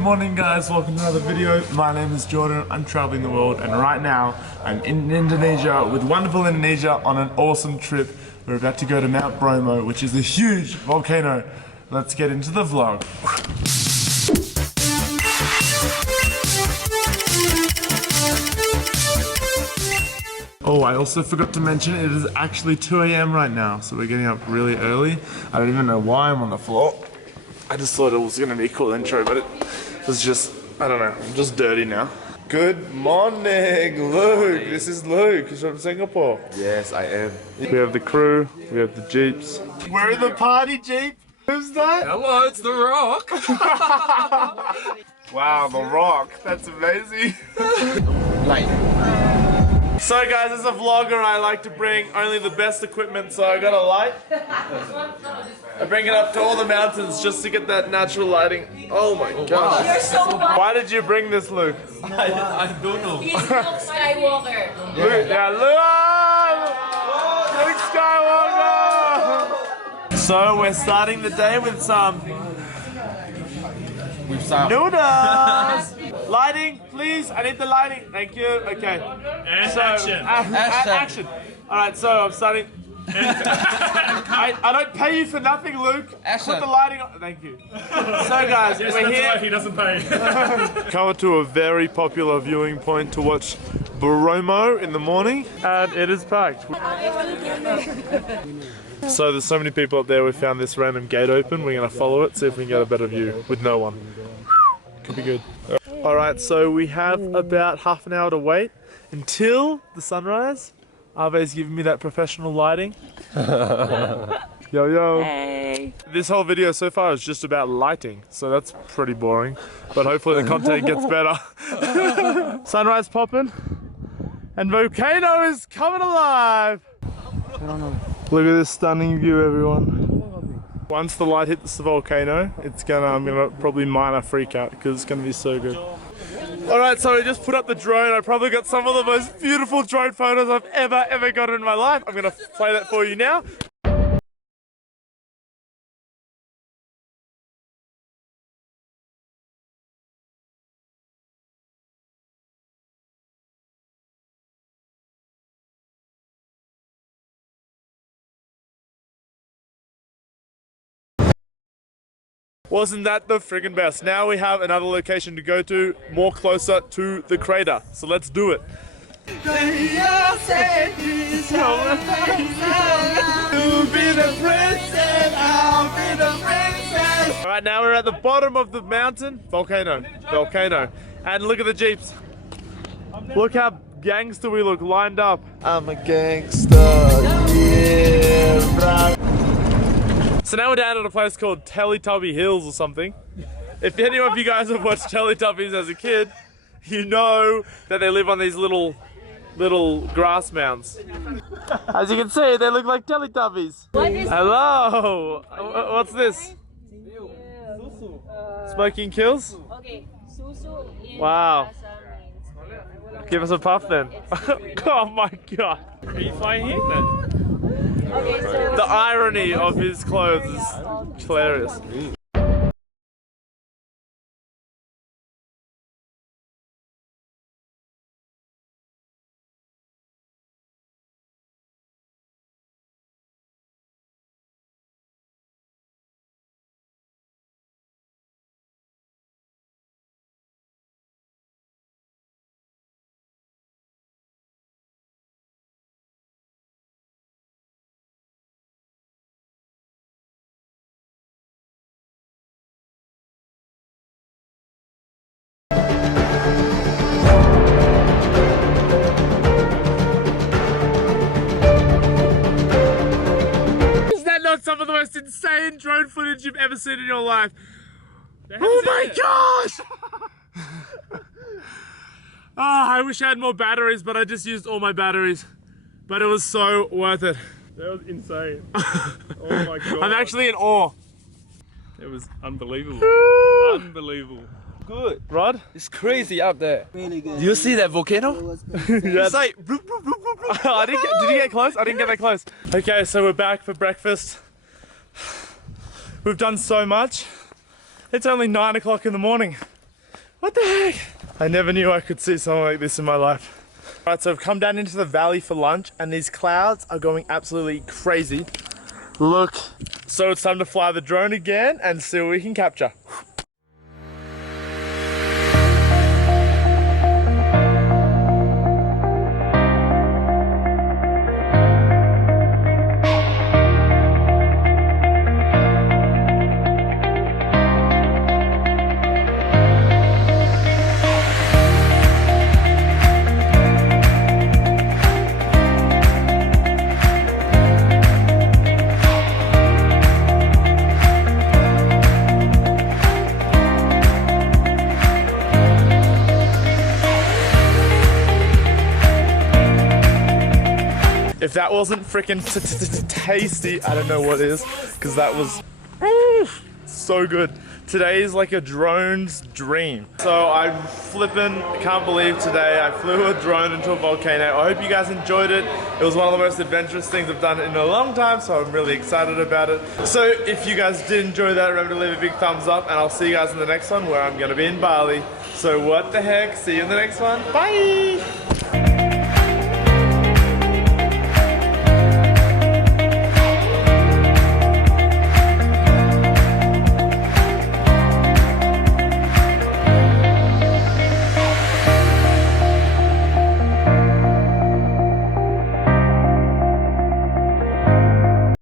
Good morning guys, welcome to another video. My name is Jordan, I'm traveling the world and right now I'm in Indonesia with wonderful Indonesia on an awesome trip. We're about to go to Mount Bromo, which is a huge volcano. Let's get into the vlog. Oh, I also forgot to mention it is actually 2 AM right now, so we're getting up really early. I don't even know why I'm on the floor. I just thought it was gonna be a cool intro, but it was just, I don't know, I'm just dirty now. Good morning, Luke. This is Luke, he's from Singapore. Yes, I am. We have the crew, we have the Jeeps. We're in the party Jeep. Who's that? Hello, it's The Rock. Wow, The Rock, that's amazing. So guys, as a vlogger, I like to bring only the best equipment, so I got a light. I bring it up to all the mountains just to get that natural lighting. Oh my gosh. You're so wild. Why did you bring this, Luke? I don't know. He's Luke Skywalker. Luke, yeah, Luke Skywalker! So we're starting the day with some noodles. Lighting, please. I need the lighting. Thank you. Okay. And so, action. Action. All right. So I'm starting. I don't pay you for nothing, Luke. Action. Put the lighting on. Thank you. So guys, Yes, we're that's here. why he doesn't pay. Come to a very popular viewing point to watch Bromo in the morning, and it is packed. So there's so many people up there. We found this random gate open. We're gonna follow it, see if we can get a better view with no one. Could be good. All right, so we have about half an hour to wait until the sunrise. Ave's giving me that professional lighting. Yo, yo. Hey. This whole video so far is just about lighting, so that's pretty boring. But hopefully the content gets better. Sunrise popping, and Volcano is coming alive. Look at this stunning view, everyone. Once the light hits the volcano, I'm gonna probably mine a freak out because it's gonna be so good. Alright, so I just put up the drone. I probably got some of the most beautiful drone photos I've ever gotten in my life. I'm gonna play that for you now. Wasn't that the friggin' best? Now we have another location to go to, more closer to the crater. So let's do it. Alright, now we're at the bottom of the mountain. Volcano. And look at the Jeeps. Look how gangster we look lined up. I'm a gangster, yeah, bro. So now we're down at a place called Teletubbies Hills or something. If any of you guys have watched Teletubbies as a kid, you know that they live on these little grass mounds. As you can see, they look like Teletubbies. What is Hello! What's this? Smoking kills? Okay, susu in Wow. Bahasa Give us a puff then. Oh my god. Are you flying here then? Okay, so The irony of his clothes is hilarious. Some of the most insane drone footage you've ever seen in your life. Oh my gosh! I wish I had more batteries, but I just used all my batteries. But it was so worth it. That was insane. Oh my god. I'm actually in awe. It was unbelievable. Unbelievable. Good. Rod? It's crazy up there. Really good. Do you see that volcano? It's like bloop, bloop, bloop, bloop, bloop. Did you get close? I didn't get that close. Okay, so we're back for breakfast. We've done so much. It's only 9 o'clock in the morning. What the heck? I never knew I could see something like this in my life. Alright, so I've come down into the valley for lunch and these clouds are going absolutely crazy. Look. So it's time to fly the drone again and see what we can capture. If that wasn't freaking tasty, I don't know what is, because that was so good. Today is like a drone's dream. So I can't believe today I flew a drone into a volcano. I hope you guys enjoyed it. It was one of the most adventurous things I've done in a long time, so I'm really excited about it. So if you guys did enjoy that, remember to leave a big thumbs up, and I'll see you guys in the next one where I'm gonna be in Bali. So what the heck, see you in the next one, bye!